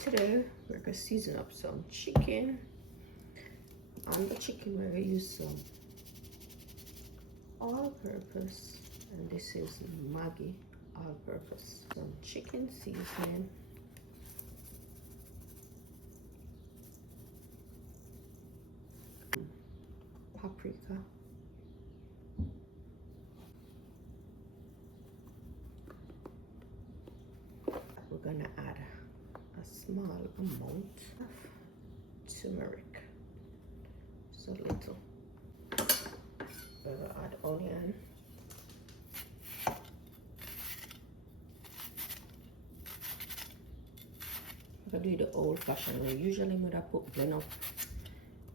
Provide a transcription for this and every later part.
today we're gonna season up some chicken. On the chicken we're gonna use some all-purpose, and this is Maggi all-purpose. Some chicken seasoning, paprika, we're gonna add a small amount of turmeric, just a little. We're gonna add onion, I'm gonna do the old-fashioned way. Usually I'm gonna put blend up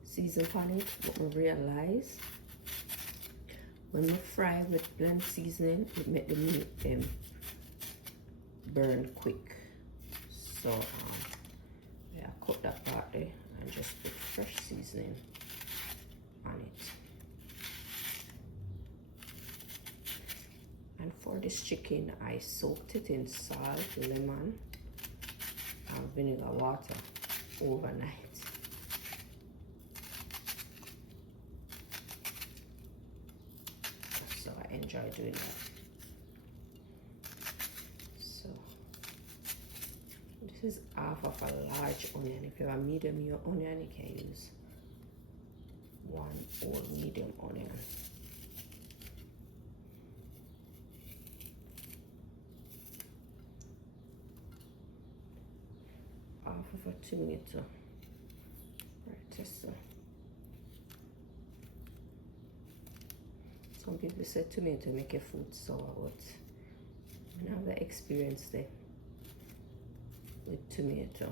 season on it, but I realize when we fry with blend seasoning, it make the meat burn quick. So yeah, I cut that part there and just put fresh seasoning on it. And for this chicken, I soaked it in salt, lemon, and vinegar water overnight. So I enjoy doing that. So this is half of a large onion. If you have a medium onion, you can use one whole medium onion. Half of a tomato. Right, just so. Some people say tomato make your food sour, but I have the experience there with tomato.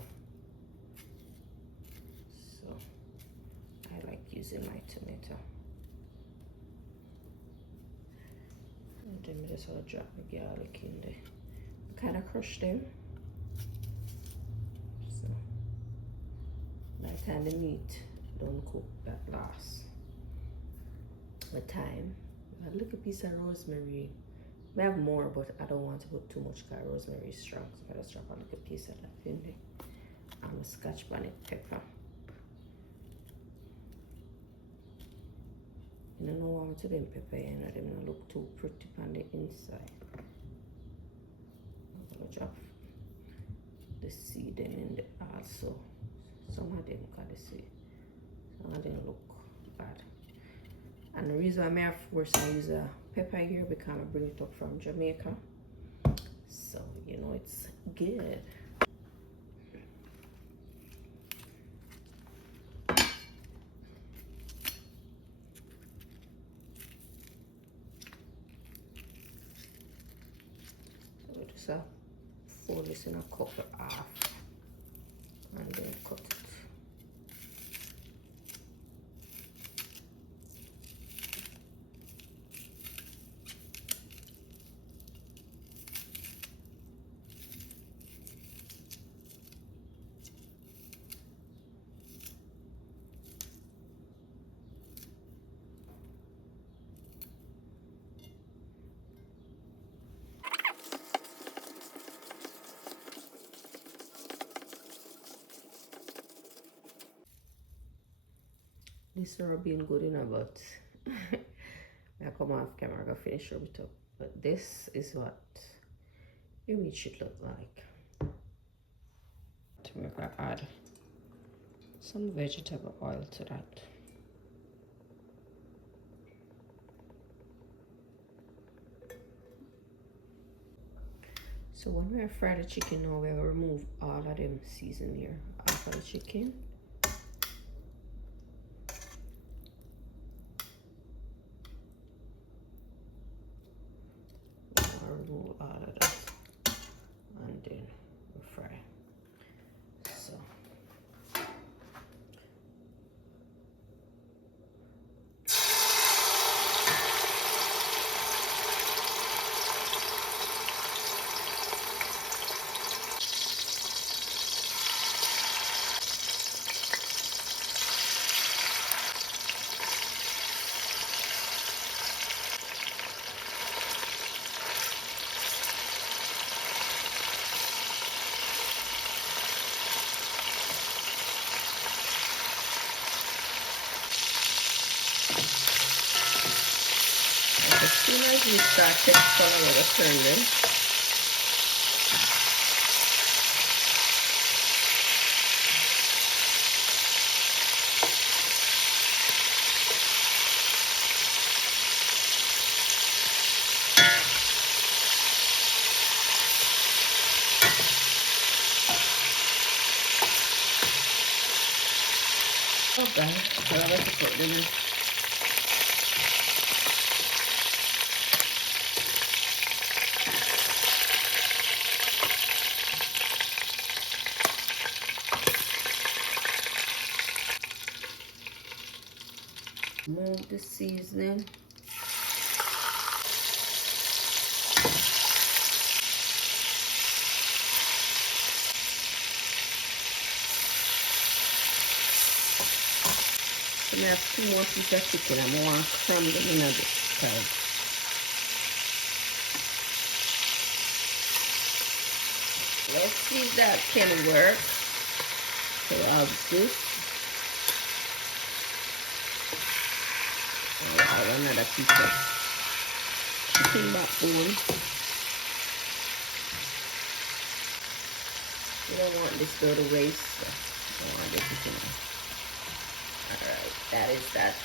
So I like using my tomato. And then I just want to drop the garlic in there. Kind of crush them. So by the time the meat don't cook, that lasts the time. A little piece of rosemary. We have more, but I don't want to put too much because rosemary is strong. So I just drop a little piece of that in there. And a scotch bonnet pepper. You don't know what to them pepper, you know, them don't look too pretty on the inside. I'm gonna drop the seed in there also. Some of them got the seed. Some of them look bad. And the reason why I force to use a pepper here because I bring it up from Jamaica. So, you know, it's good. So we just fold this in a cup half and then cut it. This rub being good enough, but I come off camera, I gotta finish rub it up. But this is what your meat should look like. We're gonna add some vegetable oil to that. So when we fry the chicken now, we're gonna remove all of them season here off of the chicken. Remove all of that and then we fry. So as we start to color our turn them. Okay, so let's put them in. Move the seasoning. So I have 2 more pieces of chicken. I want to crumble them in a bit. Let's see if that can work. So I'll have this. I'll have another piece of chicken backbone. You don't want this to go to waste. So I don't want this in there. Alright, that is that.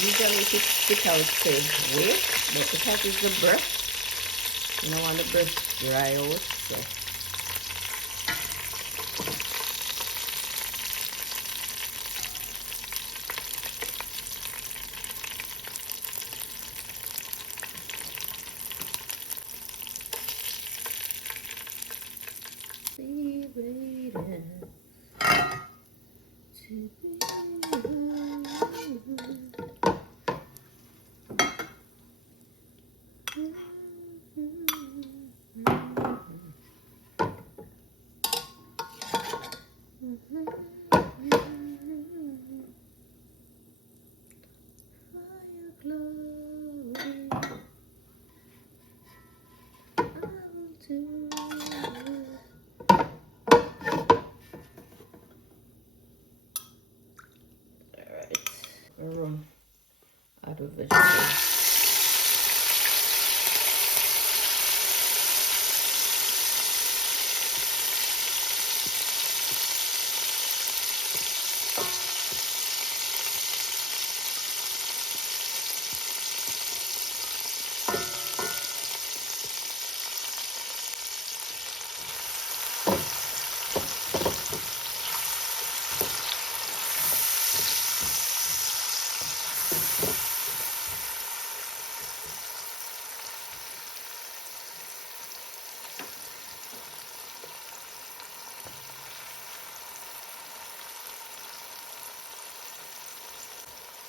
Usually if it's thick, I would say wait, but because it's the breast, you don't want the breast dry out, so. Be waiting to be Alright, add the vegetables.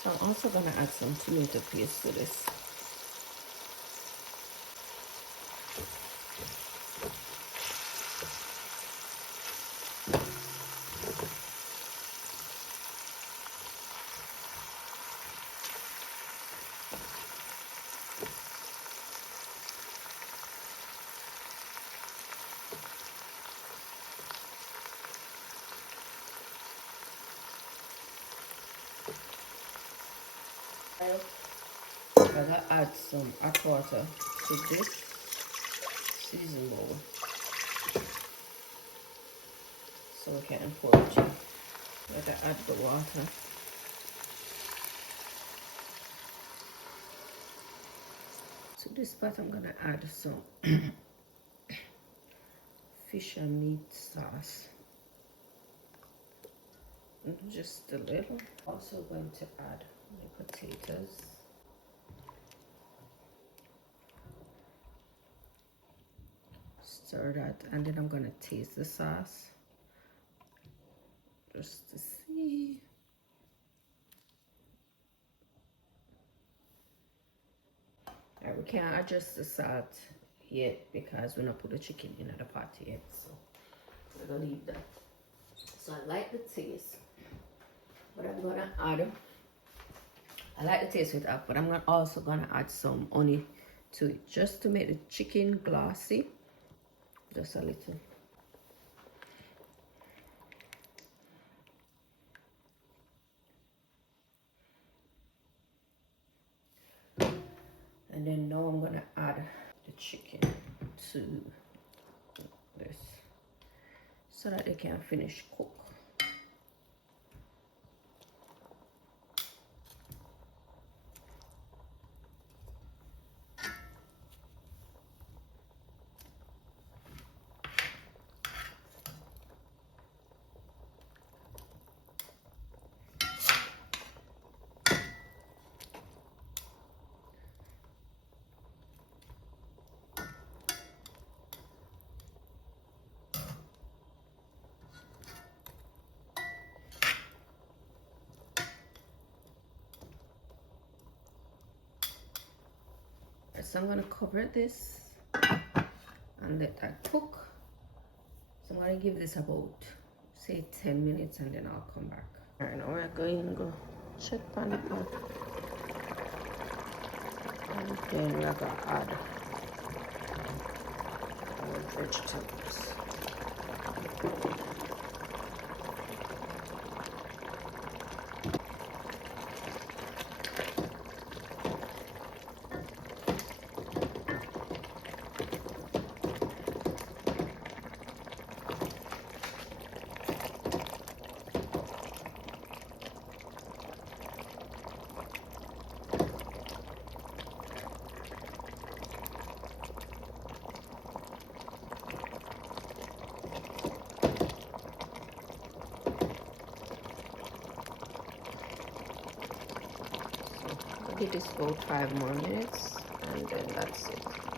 So I'm also gonna add some tomato paste to this. I'm gonna add some hot water to this season bowl so we can pour it in. I'm gonna add the water. To this part, I'm gonna add some fish and meat sauce. Just a little. Also going to add the potatoes. Stir that, and then I'm gonna taste the sauce just to see. Alright, we can't adjust the salt yet because we're not put the chicken in the pot yet, so we're gonna leave that. So I like the taste, but I'm gonna add. I like the taste with that, but I'm also gonna add some honey to it just to make the chicken glossy. Just a little. And then now I'm gonna add the chicken to this so that they can finish cook. So I'm gonna cover this and let that cook. So I'm gonna give this about say 10 minutes and then I'll come back. Alright, now we're going to go check on it now. And then we're gonna add our vegetables. let it is about 5 more minutes, and then that's it.